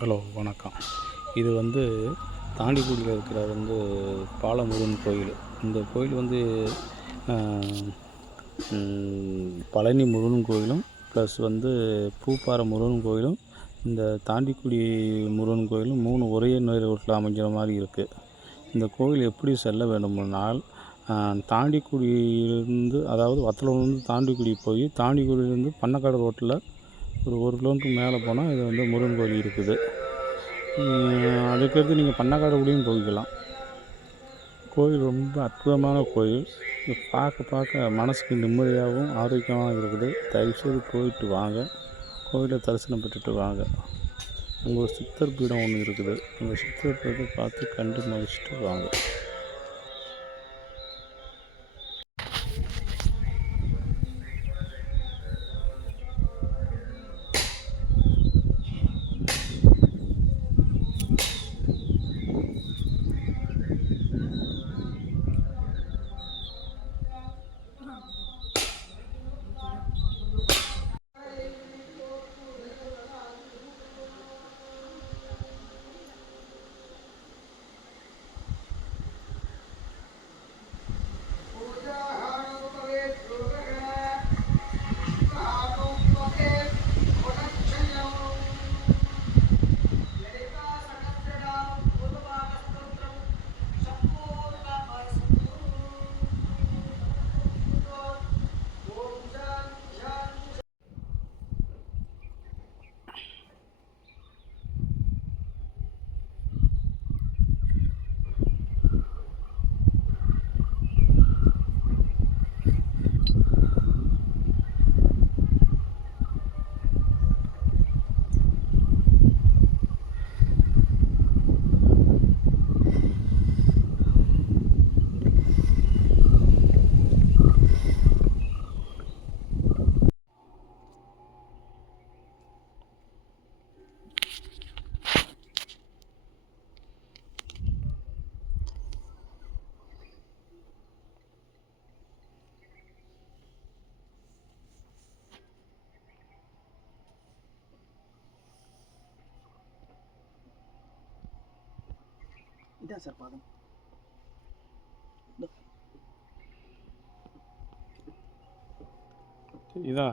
Hello வணக்கம். இது வந்து தாண்டிக்குடியில் இருக்கிற பாலமுருகன் கோயில். இந்த கோயில் பழனி முருகன் கோயிலும் ப்ளஸ் பூப்பாறை முருகன் கோயிலும் இந்த தாண்டிக்குடி முருகன் கோயிலும் 3 ஒரே ரோட்டில் அமைஞ்ச மாதிரி இருக்குது. இந்த கோயில் எப்படி செல்ல வேண்டுமானால் தாண்டிக்குடியிலிருந்து, அதாவது வத்தலூர்லேருந்து தாண்டிக்குடி போய் தாண்டிக்குடியிலேருந்து பண்ணக்காடு ரோட்டில் ஒரு 1 கிலோமீட்டர் மேலே போனால் இது முருகன் கோயில் இருக்குது. அதுக்கடுத்து நீங்கள் பண்ணக்காடு கூடயும் போய்க்கலாம். கோயில் ரொம்ப அற்புதமான கோயில். பார்க்க மனசுக்கு நிம்மதியாகவும் ஆரோக்கியமாகவும் இருக்குது. தயவுசெய்து போயிட்டு வாங்க, கோயிலை தரிசனம் பெற்றுட்டு வாங்க. அங்கே ஒரு சித்தர் பீடம் ஒன்று இருக்குது. அந்த சித்தர் பீடத்தை பார்த்து கண்டு மகிழ்ச்சிட்டு வாங்க. இதான் சார் பாதம். இதா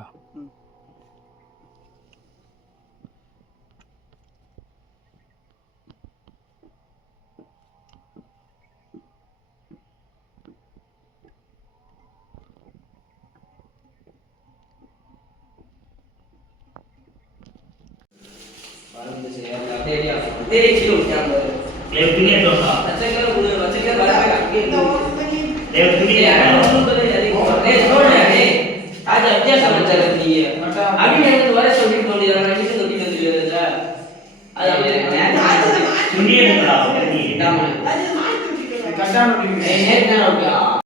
கட்டான